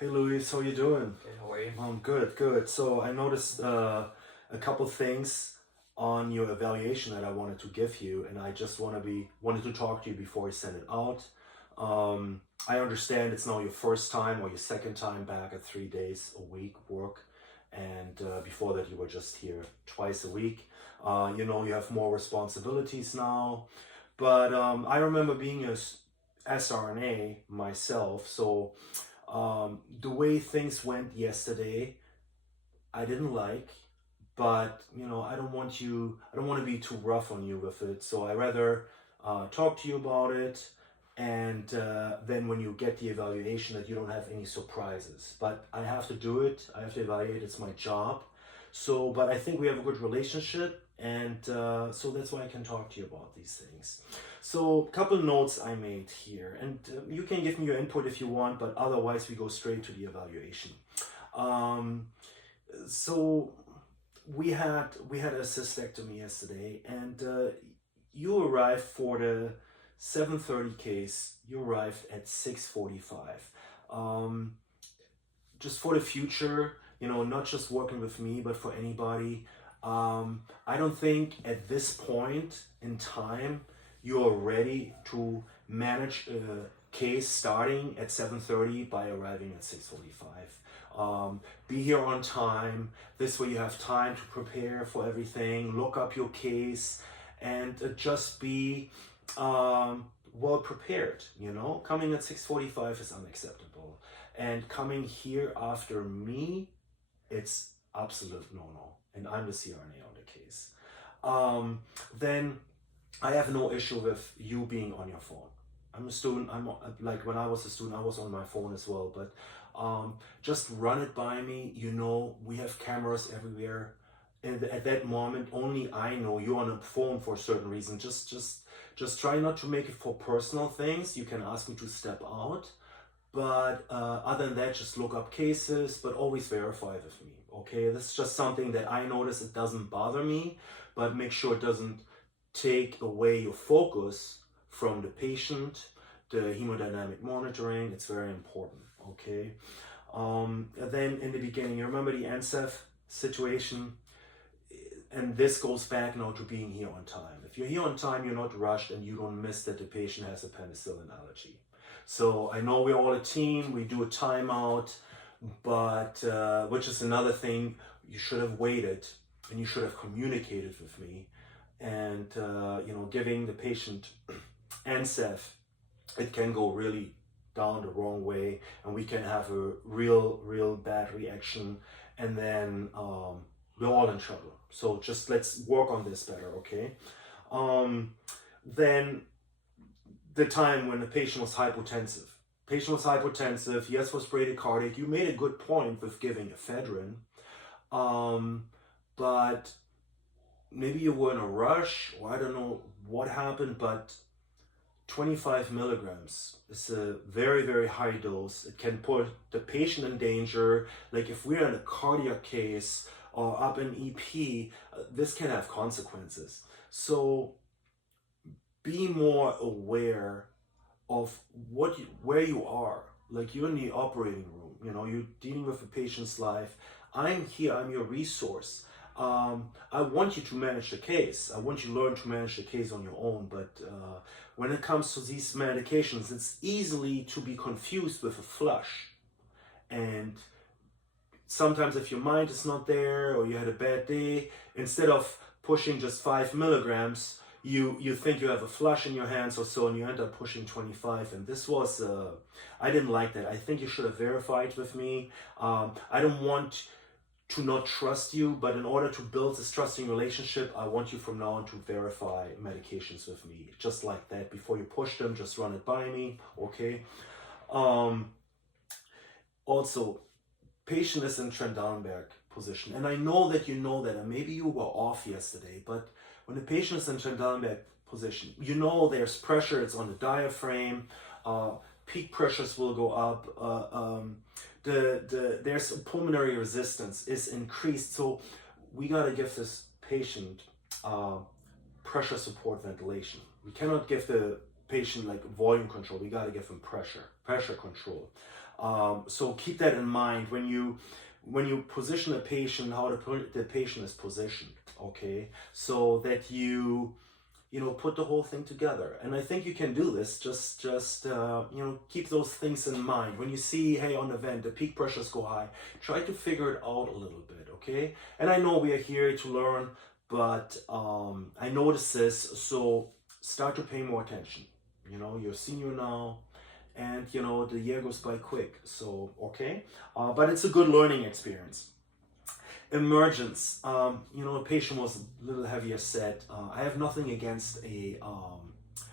Hey Luis, how you doing? Good, how are you? Good, good. So I noticed a couple things on your evaluation that I wanted to give you, and I just wanted to talk to you before I send it out. I understand it's now your first time or your second time back at 3 days a week work, and before that you were just here twice a week. You have more responsibilities now, but I remember being a SRNA myself, so. The way things went yesterday, I didn't like, but I don't want to be too rough on you with it. So I rather talk to you about it, and then when you get the evaluation, that you don't have any surprises. But I have to do it. I have to evaluate. It's my job. So, but I think we have a good relationship, and so that's why I can talk to you about these things. So, a couple notes I made here, and you can give me your input if you want, but otherwise we go straight to the evaluation. Um, so we had a cystectomy yesterday, and you arrived for the 7:30 case. You arrived at 6:45. Um, just for the future, not just working with me, but for anybody. I don't think at this point in time you are ready to manage a case starting at 7:30 by arriving at 6:45. Be here on time. This way you have time to prepare for everything, look up your case, and just be well prepared. Coming at 6:45 is unacceptable. And coming here after me, it's absolute no-no. And I'm the CRNA on the case. Then I have no issue with you being on your phone. I'm a student. Like when I was a student, I was on my phone as well. But just run it by me. We have cameras everywhere. And at that moment, only I know you're on a phone for a certain reason. Just try not to make it for personal things. You can ask me to step out. But other than that, just look up cases, but always verify with me, okay? This is just something that I notice. It doesn't bother me, but make sure it doesn't take away your focus from the patient, the hemodynamic monitoring. It's very important, okay? Then in the beginning, you remember the NSEF situation? And this goes back now to being here on time. If you're here on time, you're not rushed, and you don't miss that the patient has a penicillin allergy. So I know we're all a team, we do a timeout, but which is another thing. You should have waited, and you should have communicated with me, and giving the patient NSAF, it can go really down the wrong way, and we can have a real bad reaction, and then we're all in trouble. So just let's work on this better, okay? Then the time when the patient was hypotensive. Yes, was bradycardic. You made a good point with giving ephedrine, but maybe you were in a rush, or I don't know what happened, but 25 milligrams is a very, very high dose. It can put the patient in danger. Like if we're in a cardiac case or up in EP, this can have consequences. So be more aware of where you are. Like you're in the operating room, you're dealing with a patient's life. I'm here, I'm your resource. I want you to manage the case. I want you to learn to manage the case on your own. But when it comes to these medications, it's easily to be confused with a flush. And sometimes if your mind is not there, or you had a bad day, instead of pushing just 5 milligrams, you think you have a flush in your hands or so, and you end up pushing 25. And this was, I didn't like that. I think you should have verified with me. I don't want to not trust you, but in order to build this trusting relationship, I want you from now on to verify medications with me. Just like that. Before you push them, just run it by me, okay? Also, patient is in Trendelenburg position. And I know that you know that, and maybe you were off yesterday, but when the patient is in Trendelenburg position, there's pressure, it's on the diaphragm, peak pressures will go up, there's pulmonary resistance is increased. So we got to give this patient pressure support ventilation. We cannot give the patient like volume control. We got to give him pressure control. So keep that in mind when you position a patient, how the patient is positioned, okay? So that you put the whole thing together. And I think you can do this. Just keep those things in mind. When you see, hey, on the vent, the peak pressures go high, try to figure it out a little bit, okay? And I know we are here to learn, but I notice this, so start to pay more attention. You're a senior now, and the year goes by quick, so okay. But it's a good learning experience. Emergence, the patient was a little heavier set. I have nothing against a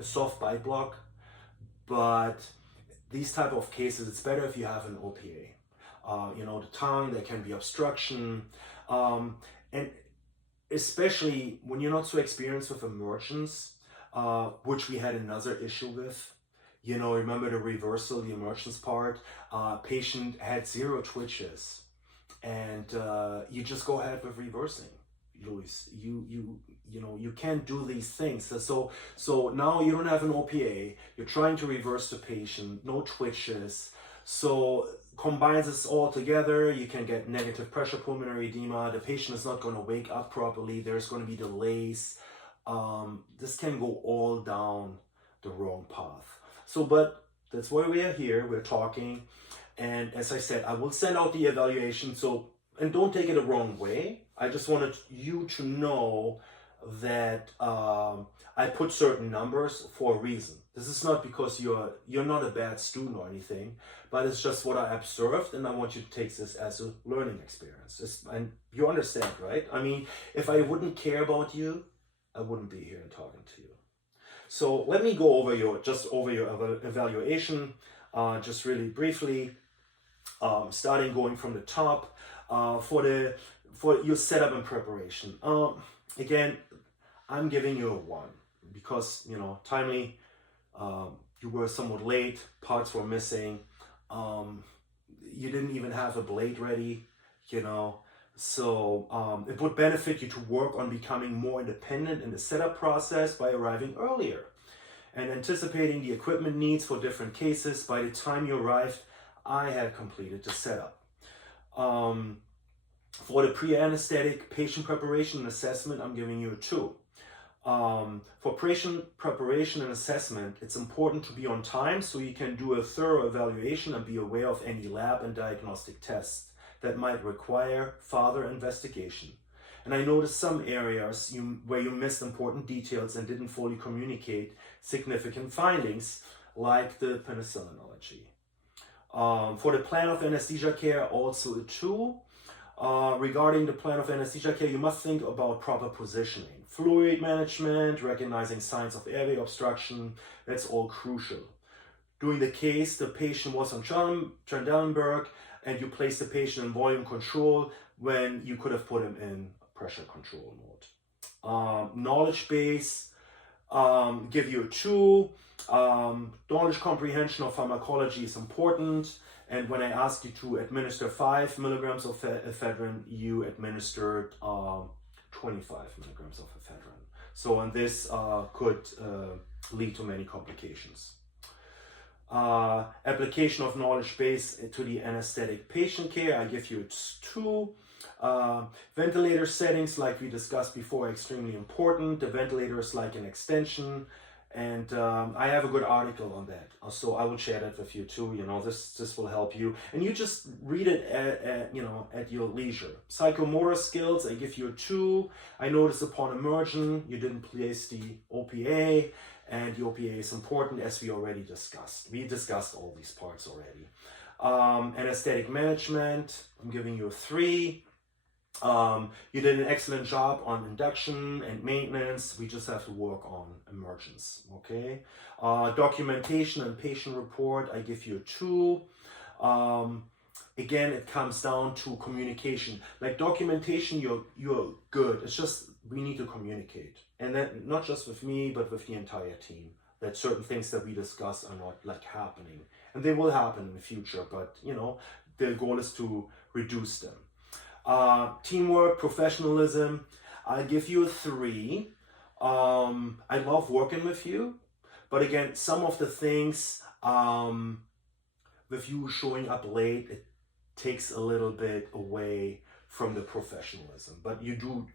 soft bite block, but these type of cases, it's better if you have an OPA. The tongue, there can be obstruction, and especially when you're not so experienced with emergence, which we had another issue with. Remember the reversal, the emergence part, patient had 0 twitches. And you just go ahead with reversing, Luis. You can't do these things. So now you don't have an OPA. You're trying to reverse the patient, no twitches. So combines this all together, you can get negative pressure pulmonary edema. The patient is not going to wake up properly. There's going to be delays. This can go all down the wrong path. So, but that's why we are here. We're talking. And as I said, I will send out the evaluation. So, and don't take it the wrong way. I just wanted you to know that I put certain numbers for a reason. This is not because you're not a bad student or anything, but it's just what I observed, and I want you to take this as a learning experience. And you understand, right? I mean, if I wouldn't care about you, I wouldn't be here and talking to you. So let me go over your evaluation, just really briefly. Starting going from the top, for your setup and preparation. Again, I'm giving you a 1 because timely. You were somewhat late. Parts were missing. You didn't even have a blade ready. So it would benefit you to work on becoming more independent in the setup process by arriving earlier and anticipating the equipment needs for different cases. By the time you arrived, I had completed the setup. For the pre-anesthetic patient preparation and assessment, I'm giving you a 2. For patient preparation and assessment, it's important to be on time so you can do a thorough evaluation and be aware of any lab and diagnostic tests that might require further investigation. And I noticed some areas where you missed important details and didn't fully communicate significant findings, like the penicillinology. For the plan of anesthesia care, also a 2. Regarding the plan of anesthesia care, you must think about proper positioning. Fluid management, recognizing signs of airway obstruction, that's all crucial. During the case, the patient was on Trendelenburg, and you placed the patient in volume control when you could have put him in pressure control mode. Knowledge base, give you a 2. Knowledge comprehension of pharmacology is important, and when I asked you to administer 5 milligrams of ephedrine, you administered 25 milligrams of ephedrine. So, and this could lead to many complications. Application of knowledge base to the anesthetic patient care, I give you 2. Ventilator settings, like we discussed before, are extremely important. The ventilator is like an extension, and I have a good article on that, so I will share that with you too. This will help you, and you just read it at your leisure. Psychomotor skills, I give you a 2. I noticed upon immersion you didn't place the OPA, and the OPA is important, as we already discussed. We discussed all these parts already. Anesthetic management, I'm giving you a 3. You did an excellent job on induction and maintenance. We just have to work on emergence, okay? Documentation and patient report, I give you a 2. Again, it comes down to communication. Like documentation, you're good. It's just we need to communicate. And then not just with me, but with the entire team. That certain things that we discuss are not like happening. And they will happen in the future, but the goal is to reduce them. Teamwork, professionalism, I give you a 3. I love working with you, but again, some of the things with you showing up late, it takes a little bit away from the professionalism. But you do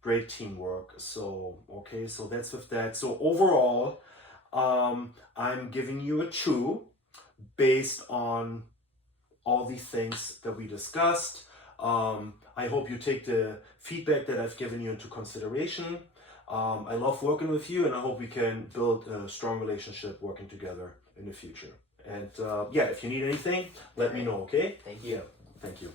great teamwork. So, okay, so that's with that. So overall, I'm giving you a 2 based on all the things that we discussed. I hope you take the feedback that I've given you into consideration. I love working with you, and I hope we can build a strong relationship working together in the future. And yeah, if you need anything, let me know, okay? Thank you. Yeah, thank you.